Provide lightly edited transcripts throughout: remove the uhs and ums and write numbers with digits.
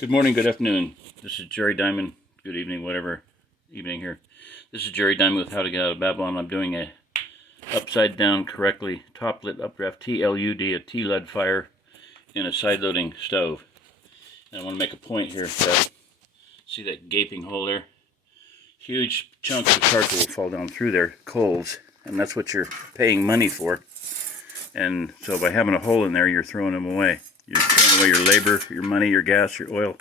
Good morning, good afternoon. This is Jerry Diamond. Good evening, whatever evening here. This is Jerry Diamond with How to Get Out of Babylon. I'm doing a upside down correctly top lit updraft TLUD, a T-lead fire in a side loading stove. And I want to make a point here that see that gaping hole there? Huge chunks of charcoal will fall down through there, coals, and that's what you're paying money for. And so by having a hole in there, you're throwing them away. You're throwing away your labor, your money, your gas, your oil,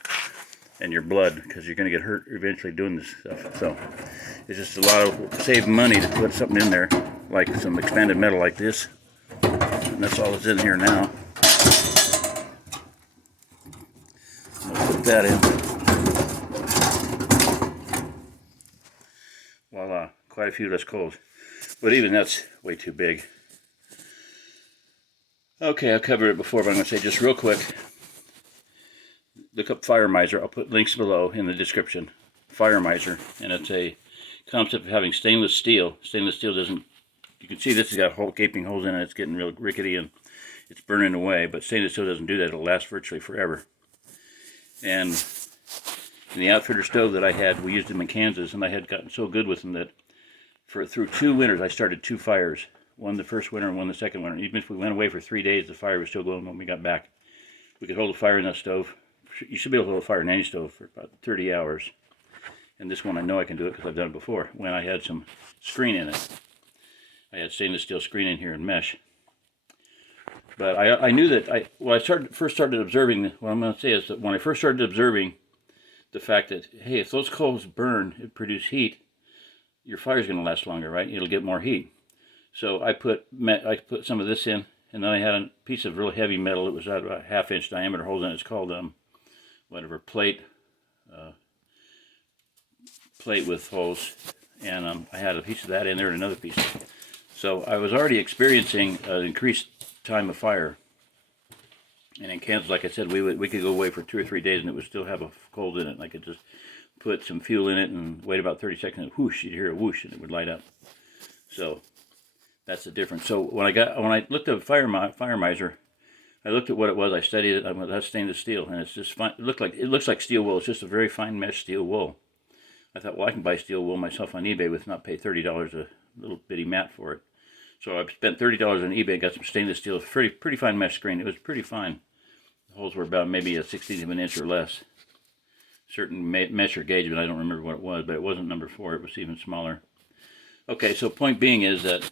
and your blood, because you're going to get hurt eventually doing this stuff. So it's just a lot of save money to put something in there, like some expanded metal like this. And that's all that's in here now. I'll put that in. Voila, quite a few less coals. But even that's way too big. Okay, I've covered it before, but I'm going to say just real quick. Look up Fire Miser. I'll put links below in the description. Fire Miser, and it's a concept of having stainless steel. Stainless steel doesn't, you can see this has got gaping holes in it. It's getting real rickety and it's burning away, but stainless steel doesn't do that. It'll last virtually forever. And in the outfitter stove that I had, we used them in Kansas, and I had gotten so good with them that through 2 winters I started 2 fires. One the first winter and one the second winter. Even if we went away for 3 days, the fire was still going when we got back. We could hold a fire in that stove. You should be able to hold a fire in any stove for about 30 hours. And this one I know I can do it because I've done it before. When I had some screen in it. I had stainless steel screen in here and mesh. But I knew that first started observing, what I'm going to say is that when I first started observing the fact that, hey, if those coals burn, it produce heat, your fire's going to last longer, right? It'll get more heat. So I put some of this in, and then I had a piece of real heavy metal. It was about a 1/2 inch diameter holes in it. It's called plate with holes, and I had a piece of that in there and another piece. So I was already experiencing an increased time of fire. And in Kansas, like I said, we could go away for 2 or 3 days and it would still have a cold in it. And I could just put some fuel in it and wait about 30 seconds, and whoosh, you'd hear a whoosh, and it would light up. So that's the difference. So when I looked at Fire Miser, I looked at what it was. I studied it. I went, that's stainless steel, and it's just fine. It looks like steel wool. It's just a very fine mesh steel wool. I thought, well, I can buy steel wool myself on eBay with not pay $30 a little bitty mat for it. So I spent $30 on eBay, got some stainless steel, pretty fine mesh screen. It was pretty fine. The holes were about maybe a 1/16 of an inch or less. Certain mesh or gauge, but I don't remember what it was. But it wasn't number 4. It was even smaller. Okay, so point being is that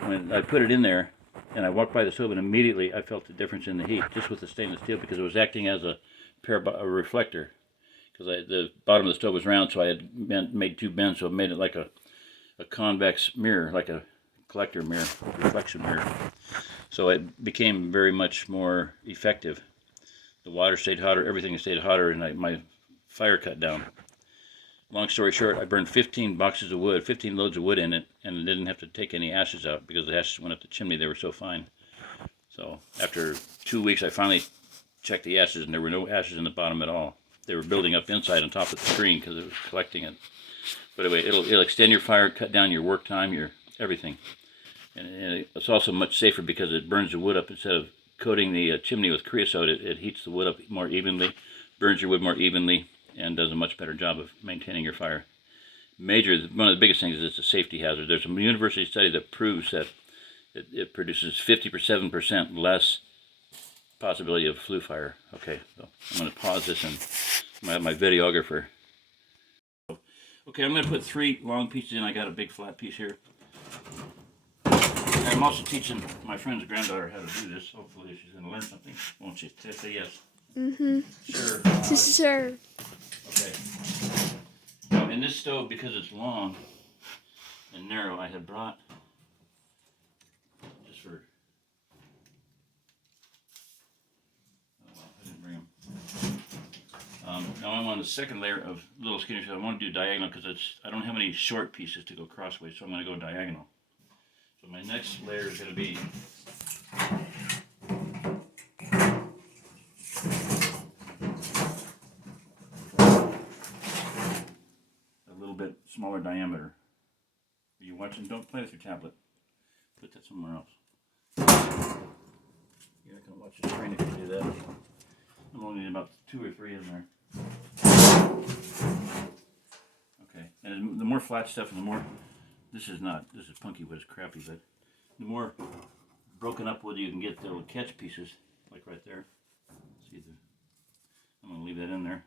when I put it in there and I walked by the stove, and immediately I felt the difference in the heat just with the stainless steel, because it was acting as a reflector. Because the bottom of the stove was round, so I had made 2 bends, so it made it like a convex mirror, like a collector mirror, reflection mirror. So it became very much more effective. The water stayed hotter, everything stayed hotter, and my fire cut down. Long story short, I burned 15 boxes of wood, 15 loads of wood in it, and didn't have to take any ashes out because the ashes went up the chimney. They were so fine. So after 2 weeks, I finally checked the ashes, and there were no ashes in the bottom at all. They were building up inside on top of the screen because it was collecting it. But anyway, it'll extend your fire, cut down your work time, your everything. And it's also much safer because it burns the wood up. Instead of coating the chimney with creosote, it heats the wood up more evenly, burns your wood more evenly, and does a much better job of maintaining your fire. One of the biggest things is it's a safety hazard. There's a university study that proves that it produces 57% less possibility of flue fire. Okay, so I'm going to pause this, and I'm going to have my videographer. Okay, I'm going to put 3 long pieces in. I got a big flat piece here. I'm also teaching my friend's granddaughter how to do this. Hopefully she's going to learn something, won't she? Say yes. Mm-hmm. Sure. Sure. Okay. Now in this stove, because it's long and narrow, I had brought, just for, oh well, I didn't bring them. Now I'm on the second layer of little skinny, so I want to do diagonal because I don't have any short pieces to go crossways, so I'm going to go diagonal. So my next layer is going to be a little bit smaller diameter. Are you watching? Don't play with your tablet. Put that somewhere else. You're not going to watch the screen if you do that. I'm only need about 2 or 3 in there. Okay, and the more flat stuff and the more, this is punky wood, it's crappy, but the more broken up wood you can get, they'll catch pieces, like right there. See I'm going to leave that in there.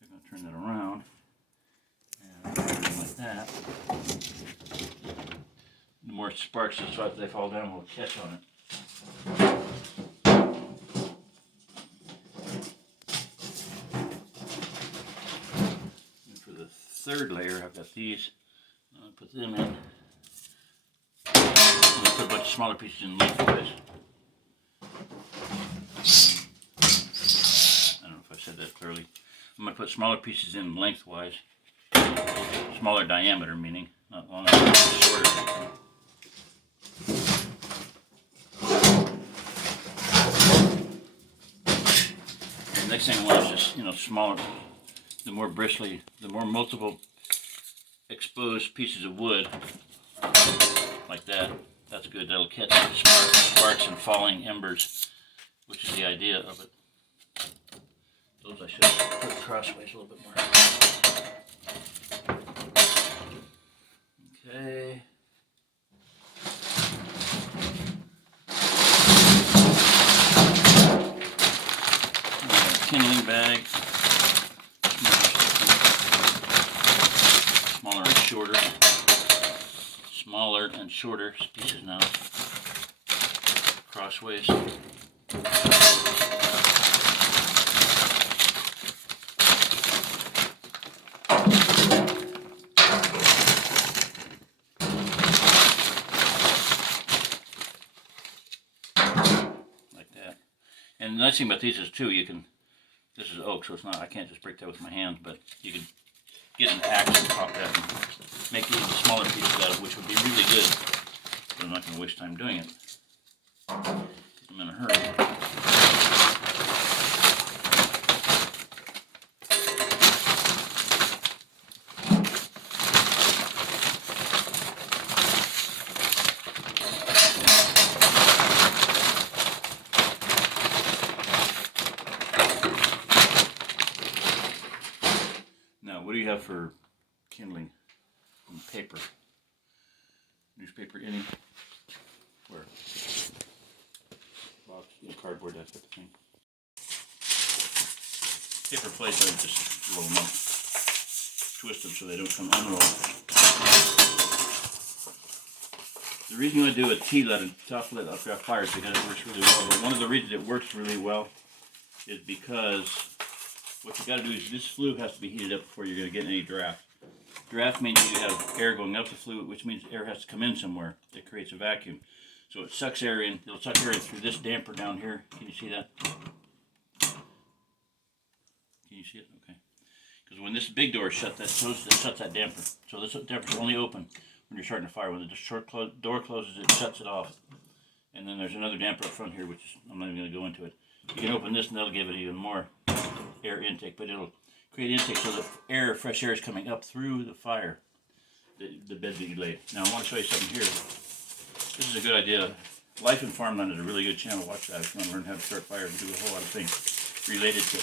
I'm going to turn that around, and like that. The more sparks as they fall down will catch on it. And for the third layer, I've got these. I'll put them in. I'm going to put a bunch of smaller pieces in lengthwise. I don't know if I said that clearly. I'm going to put smaller pieces in lengthwise. Smaller diameter, meaning not longer, shorter. The next thing I want is just, smaller. The more bristly, the more multiple exposed pieces of wood, like that. That's good. That'll catch sparks and falling embers, which is the idea of it. Those I should put crossways a little bit more. Okay. Kindling bag. Smaller and shorter. Smaller and shorter pieces now. Crossways. Like that. And the nice thing about these is too, this is oak, so it's not, I can't just break that with my hands, but you can get an axe and pop that and make even smaller pieces out of it, which would be really good. But I'm not going to waste time doing it. I'm in a hurry. Now, what do you have for kindling? Paper. Newspaper, any? Where? Box, cardboard, that type of thing. Paper plates, I would just roll them up. Twist them so they don't come unrolled. The reason you want to do a T-lid and top lid off your fire is because it works really well. But one of the reasons it works really well is because what you got to do is this flue has to be heated up before you're going to get any draft. Draft means you have air going up the flue, which means air has to come in somewhere. It creates a vacuum. So it sucks air in. It'll suck air in through this damper down here. Can you see that? Can you see it? Okay. Because when this big door is shut, that shuts that damper. So this damper is only open when you're starting a fire. When the door closes, it shuts it off. And then there's another damper up front here, which is, I'm not even going to go into it. You can open this and that'll give it even more air intake, but it'll create intake so that fresh air is coming up through the fire, the bed that you laid. Now I want to show you something here. This is a good idea. Life in Farmland is a really good channel. Watch that if you want to learn how to start fires and do a whole lot of things related to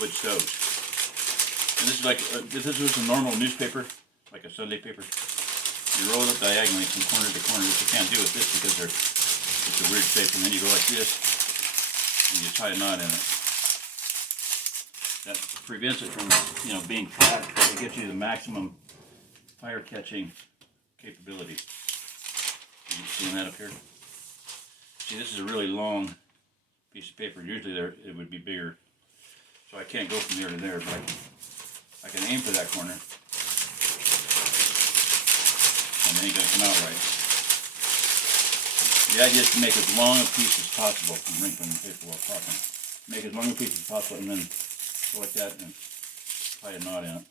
wood stoves. And this is like, if this was a normal newspaper, like a Sunday paper, you roll it up diagonally from corner to corner, which you can't do with this because it's a weird shape, and then you go like this, and you tie a knot in it. That prevents it from, being flat. It gives you the maximum fire catching capability. You seeing that up here? See, this is a really long piece of paper. Usually it would be bigger. So I can't go from there to there, but I can aim for that corner. And then it's going to come out right. The idea is to make as long a piece as possible. I'm wrinkling the paper while talking. Make as long a piece as possible and then go like that and tie a knot in it.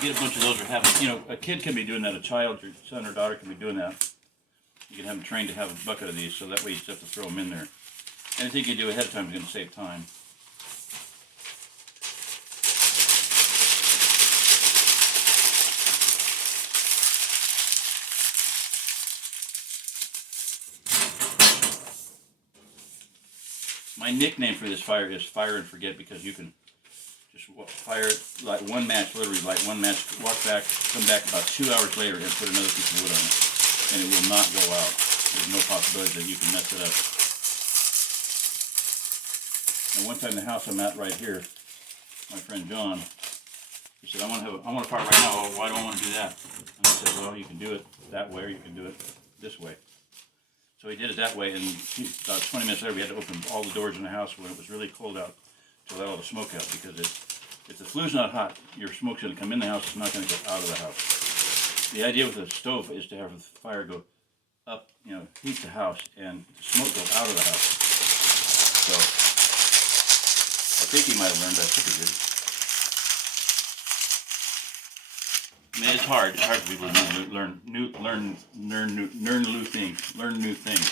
You get a bunch of those or have, a kid can be doing that, a child, your son or daughter can be doing that. You can have them trained to have a bucket of these so that way you just have to throw them in there. Anything you can do ahead of time is going to save time. My nickname for this fire is Fire and Forget, because you can just fire it, light one match, literally light one match, walk back, come back about 2 hours later and put another piece of wood on it, and it will not go out. There's no possibility that you can mess it up. And one time the house I'm at right here, my friend John, he said, I want to fire right now. Well, why do I want to do that? And I said, well, you can do it that way, or you can do it this way. So he did it that way, and about 20 minutes later, we had to open all the doors in the house when it was really cold out to let all the smoke out, because if the flue's not hot, your smoke's going to come in the house, it's not going to go out of the house. The idea with a stove is to have the fire go up, heat the house, and the smoke go out of the house. So, I think he might have learned that pretty good. I mean, it's hard. It's hard for people to learn new things.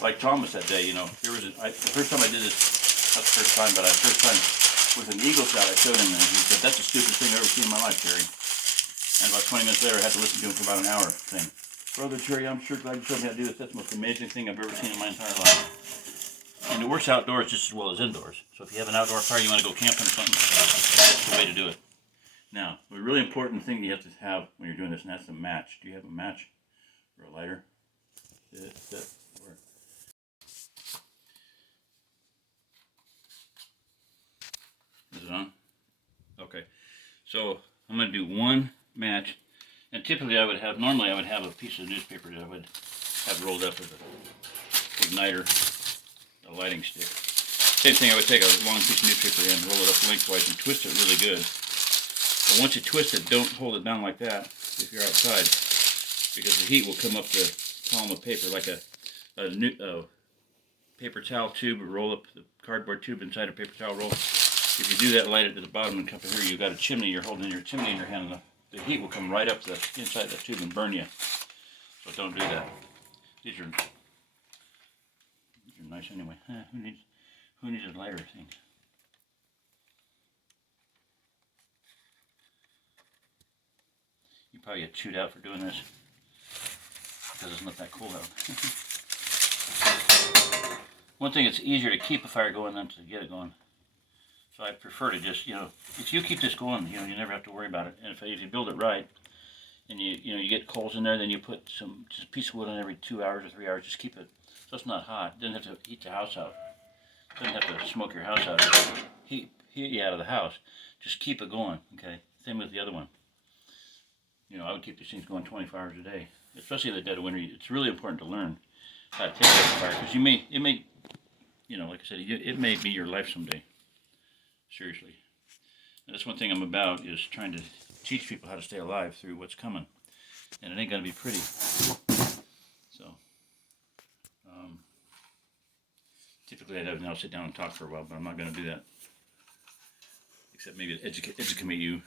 Like Thomas that day, there was the first time I did this, not the first time, but the first time with an eagle shot, I showed him, and he said, "That's the stupidest thing I've ever seen in my life, Terry." And about 20 minutes later, I had to listen to him for about an hour, saying, "Brother Terry, I'm sure glad you showed me how to do this. That's the most amazing thing I've ever seen in my entire life." And it works outdoors just as well as indoors. So if you have an outdoor fire, you want to go camping or something, that's the way to do it. Now, a really important thing you have to have when you're doing this, and that's a match. Do you have a match or a lighter? Is it on? Okay. So I'm going to do one match, and typically normally I would have a piece of newspaper that I would have rolled up with an igniter, a lighting stick. Same thing, I would take a long piece of newspaper and roll it up lengthwise and twist it really good. But once you twist it, don't hold it down like that if you're outside, because the heat will come up the column of paper like a paper towel tube, or roll up the cardboard tube inside a paper towel roll. If you do that, light it to the bottom and come up here, you've got a chimney, you're holding your chimney in your hand, and the heat will come right up the inside the tube and burn you. So don't do that. These are nice anyway. Who needs a lighter thing? You probably get chewed out for doing this, because it's not that cool out. One thing, it's easier to keep a fire going than to get it going. So I prefer to just, if you keep this going, you never have to worry about it. And if you build it right, and you get coals in there, then you put just a piece of wood on every 2 hours or 3 hours. Just keep it so it's not hot. It doesn't have to heat the house out. It doesn't have to smoke your house out. Heat you out of the house. Just keep it going. Okay. Same with the other one. I would keep these things going 24 hours a day, especially in the dead of winter. It's really important to learn how to take care of the fire, because it may, like I said, it may be your life someday. Seriously. And that's one thing I'm about, is trying to teach people how to stay alive through what's coming. And it ain't going to be pretty. So, typically I'd now sit down and talk for a while, but I'm not going to do that. Except maybe to educate you.